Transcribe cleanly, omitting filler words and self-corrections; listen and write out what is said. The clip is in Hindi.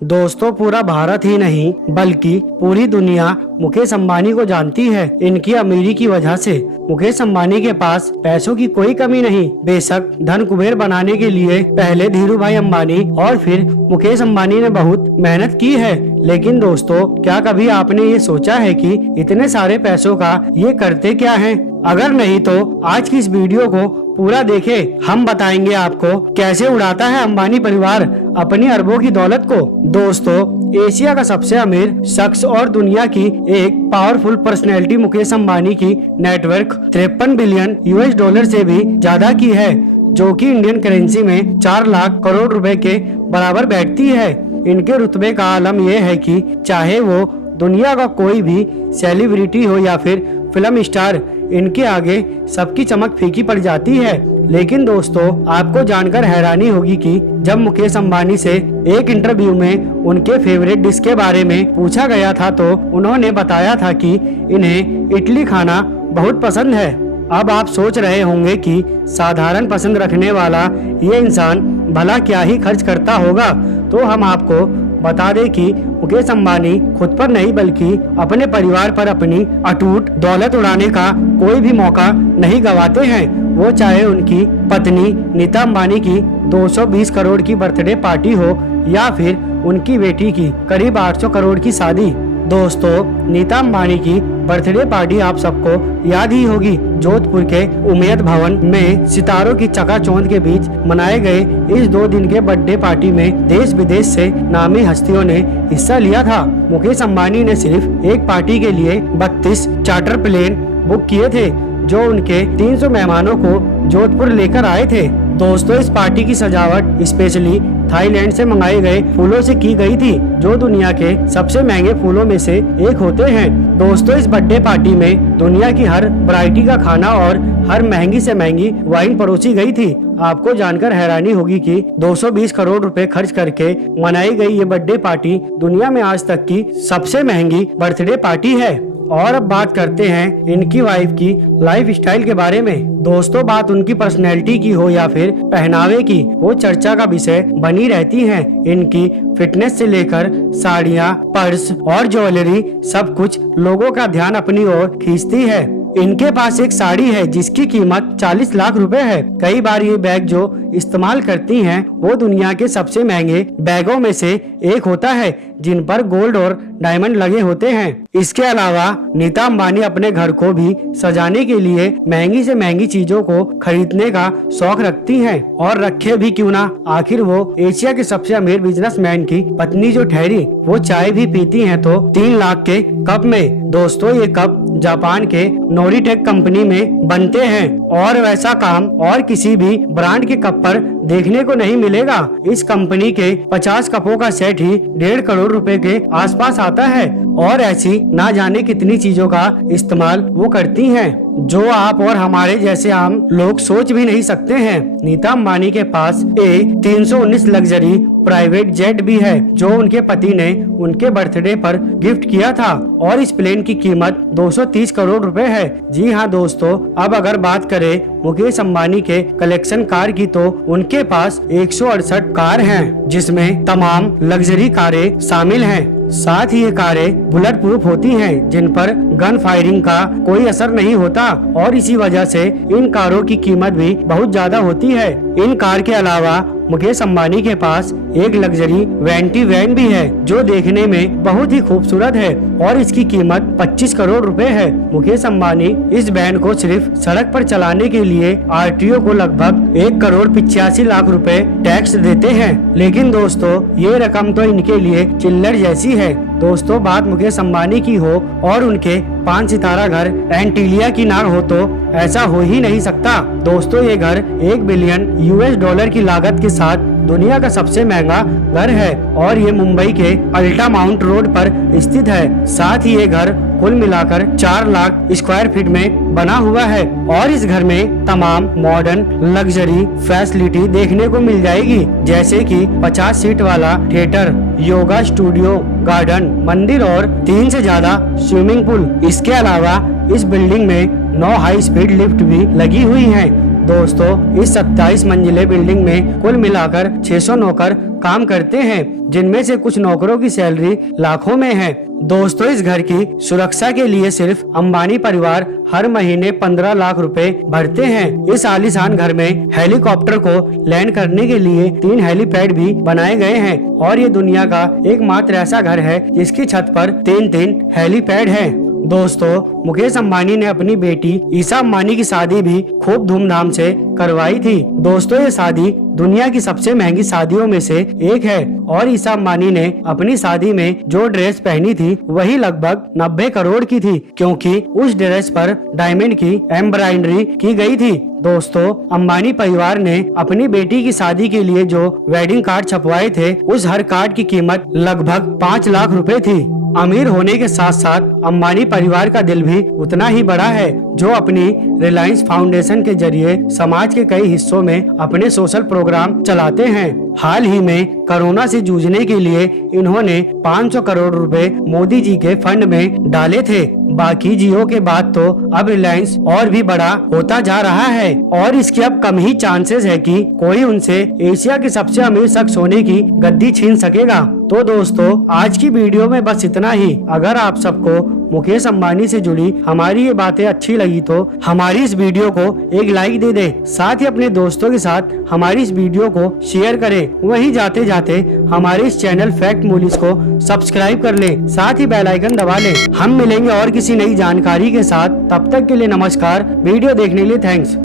दोस्तों पूरा भारत ही नहीं बल्कि पूरी दुनिया मुकेश अंबानी को जानती है। इनकी अमीरी की वजह से मुकेश अंबानी के पास पैसों की कोई कमी नहीं। बेशक धन कुबेर बनाने के लिए पहले धीरू भाई अंबानी और फिर मुकेश अंबानी ने बहुत मेहनत की है, लेकिन दोस्तों क्या कभी आपने ये सोचा है कि इतने सारे पैसों का ये करते क्या हैं? अगर नहीं तो आज की इस वीडियो को पूरा देखें। हम बताएंगे आपको कैसे उड़ाता है अंबानी परिवार अपनी अरबों की दौलत को। दोस्तों एशिया का सबसे अमीर शख्स और दुनिया की एक पावरफुल पर्सनैलिटी मुकेश अंबानी की नेटवर्क 53 बिलियन यूएस डॉलर से भी ज्यादा की है, जो कि इंडियन करेंसी में 4 लाख करोड़ रुपए के बराबर बैठती है। इनके रुतबे का आलम यह है कि चाहे वो दुनिया का कोई भी सेलिब्रिटी हो या फिर फिल्म स्टार, इनके आगे सबकी चमक फीकी पड़ जाती है। लेकिन दोस्तों आपको जानकर हैरानी होगी कि जब मुकेश अंबानी से एक इंटरव्यू में उनके फेवरेट डिश के बारे में पूछा गया था तो उन्होंने बताया था कि इन्हें इडली खाना बहुत पसंद है। अब आप सोच रहे होंगे कि साधारण पसंद रखने वाला ये इंसान भला क्या ही खर्च करता होगा, तो हम आपको बता दें कि मुकेश अंबानी खुद पर नहीं बल्कि अपने परिवार पर अपनी अटूट दौलत उड़ाने का कोई भी मौका नहीं गवाते हैं। वो चाहे उनकी पत्नी नीता अंबानी की 220 करोड़ की बर्थडे पार्टी हो या फिर उनकी बेटी की करीब 800 करोड़ की शादी। दोस्तों नीता अंबानी की बर्थडे पार्टी आप सबको याद ही होगी। जोधपुर के उमेद भवन में सितारों की चकाचौंध के बीच मनाए गए इस 2 दिन के बर्थडे पार्टी में देश विदेश से नामी हस्तियों ने हिस्सा लिया था। मुकेश अंबानी ने सिर्फ एक पार्टी के लिए 32 चार्टर प्लेन बुक किए थे, जो उनके 300 मेहमानों को जोधपुर लेकर आए थे। दोस्तों इस पार्टी की सजावट स्पेशली थाईलैंड से मंगाए गए फूलों से की गई थी, जो दुनिया के सबसे महंगे फूलों में से एक होते हैं। दोस्तों इस बर्थडे पार्टी में दुनिया की हर वैरायटी का खाना और हर महंगी से महंगी वाइन परोसी गई थी। आपको जानकर हैरानी होगी कि 220 करोड़ रुपए खर्च करके मनाई गई ये बर्थडे पार्टी दुनिया में आज तक की सबसे महंगी बर्थडे पार्टी है। और अब बात करते हैं इनकी वाइफ की लाइफ स्टाइल के बारे में। दोस्तों बात उनकी पर्सनैलिटी की हो या फिर पहनावे की, वो चर्चा का विषय बनी रहती हैं। इनकी फिटनेस से लेकर साड़ियाँ, पर्स और ज्वेलरी सब कुछ लोगों का ध्यान अपनी ओर खींचती है। इनके पास एक साड़ी है जिसकी कीमत 40 लाख रुपए है। कई बार ये बैग जो इस्तेमाल करती हैं वो दुनिया के सबसे महंगे बैगों में से एक होता है, जिन पर गोल्ड और डायमंड लगे होते हैं। इसके अलावा नीता अंबानी अपने घर को भी सजाने के लिए महंगी से महंगी चीजों को खरीदने का शौक रखती हैं, और रखे भी क्यों ना, आखिर वो एशिया के सबसे अमीर बिजनेसमैन की पत्नी जो ठहरी वो चाय भी पीती हैं तो 3 लाख के कप में। दोस्तों ये कप जापान के नोरिटेक कंपनी में बनते हैं और वैसा काम और किसी भी ब्रांड के कप पर देखने को नहीं मिलेगा। इस कंपनी के 50 कपों का सेट ही 1.5 करोड़ रुपए के आसपास आता है, और ऐसी ना जाने कितनी चीजों का इस्तेमाल वो करती हैं जो आप और हमारे जैसे आम लोग सोच भी नहीं सकते हैं। नीता अंबानी के पास A319 लग्जरी प्राइवेट जेट भी है, जो उनके पति ने उनके बर्थडे पर गिफ्ट किया था, और इस प्लेन की कीमत 230 करोड़ रुपए है। जी हाँ दोस्तों, अब अगर बात करें मुकेश अंबानी के कलेक्शन कार की तो उनके पास 168 कार हैं, जिसमें तमाम लग्जरी कारें शामिल हैं। साथ ही ये कारें बुलेट प्रूफ होती हैं, जिन पर गन फायरिंग का कोई असर नहीं होता, और इसी वजह से इन कारों की कीमत भी बहुत ज्यादा होती है। इन कार के अलावा मुकेश अंबानी के पास एक लग्जरी वैंटी वैन भी है, जो देखने में बहुत ही खूबसूरत है, और इसकी कीमत 25 करोड़ रुपए है। मुकेश अंबानी इस वैन को सिर्फ सड़क पर चलाने के लिए आरटीओ को लगभग 1 करोड़ 85 लाख रुपए टैक्स देते हैं। लेकिन दोस्तों ये रकम तो इनके लिए चिल्लर जैसी है। दोस्तों बात मुकेश अंबानी की हो और उनके 5 सितारा घर एंटीलिया की ना हो तो ऐसा हो ही नहीं सकता। दोस्तों ये घर 1 बिलियन यूएस डॉलर की लागत के साथ दुनिया का सबसे महंगा घर है, और ये मुंबई के अल्टा माउंट रोड पर स्थित है। साथ ही ये घर कुल मिलाकर 4 लाख स्क्वायर फीट में बना हुआ है, और इस घर में तमाम मॉडर्न लग्जरी फैसिलिटी देखने को मिल जाएगी, जैसे कि 50 सीट वाला थिएटर, योगा स्टूडियो, गार्डन, मंदिर और 3 से ज्यादा स्विमिंग पूल। इसके अलावा इस बिल्डिंग में 9 हाई स्पीड लिफ्ट भी लगी हुई हैं। दोस्तों इस 27 मंजिले बिल्डिंग में कुल मिलाकर 600 नौकर काम करते हैं, जिनमें से कुछ नौकरों की सैलरी लाखों में है। दोस्तों इस घर की सुरक्षा के लिए सिर्फ अंबानी परिवार हर महीने 15 लाख रुपए भरते हैं। इस आलीशान घर में हेलीकॉप्टर को लैंड करने के लिए 3 हेलीपैड भी बनाए गए हैं और ये दुनिया का एकमात्र ऐसा घर है जिसकी छत पर 3 हेलीपैड है। दोस्तों मुकेश अंबानी ने अपनी बेटी ईशा अंबानी की शादी भी खूब धूमधाम से करवाई थी। दोस्तों ये शादी दुनिया की सबसे महंगी शादियों में से एक है और ईशा अंबानी ने अपनी शादी में जो ड्रेस पहनी थी वही लगभग 90 करोड़ की थी, क्योंकि उस ड्रेस पर डायमंड की एम्ब्रॉयडरी की गई थी। दोस्तों अंबानी परिवार ने अपनी बेटी की शादी के लिए जो वेडिंग कार्ड छपवाए थे उस हर कार्ड की कीमत लगभग 5 लाख रुपए थी। अमीर होने के साथ साथ अंबानी परिवार का दिल भी उतना ही बड़ा है, जो अपनी रिलायंस फाउंडेशन के जरिए समाज के कई हिस्सों में अपने सोशल प्रोग्राम चलाते हैं। हाल ही में कोरोना से जूझने के लिए इन्होंने 500 करोड़ रुपए मोदी जी के फंड में डाले थे। बाकी जियो के बाद तो अब रिलायंस और भी बड़ा होता जा रहा है और इसके अब कम ही चांसेस है कि कोई उनसे एशिया के सबसे अमीर शख्स होने की गद्दी छीन सकेगा। तो दोस्तों आज की वीडियो में बस इतना ही। अगर आप सबको मुकेश अंबानी से जुड़ी हमारी ये बातें अच्छी लगी तो हमारी इस वीडियो को एक लाइक दे दें, साथ ही अपने दोस्तों के साथ हमारी इस वीडियो को शेयर करें। वहीं जाते जाते हमारे इस चैनल फैक्ट मूलीज को सब्सक्राइब कर लें, साथ ही बेल आइकन दबा लें। हम मिलेंगे और किसी नई जानकारी के साथ, तब तक के लिए नमस्कार। वीडियो देखने के लिए थैंक्स।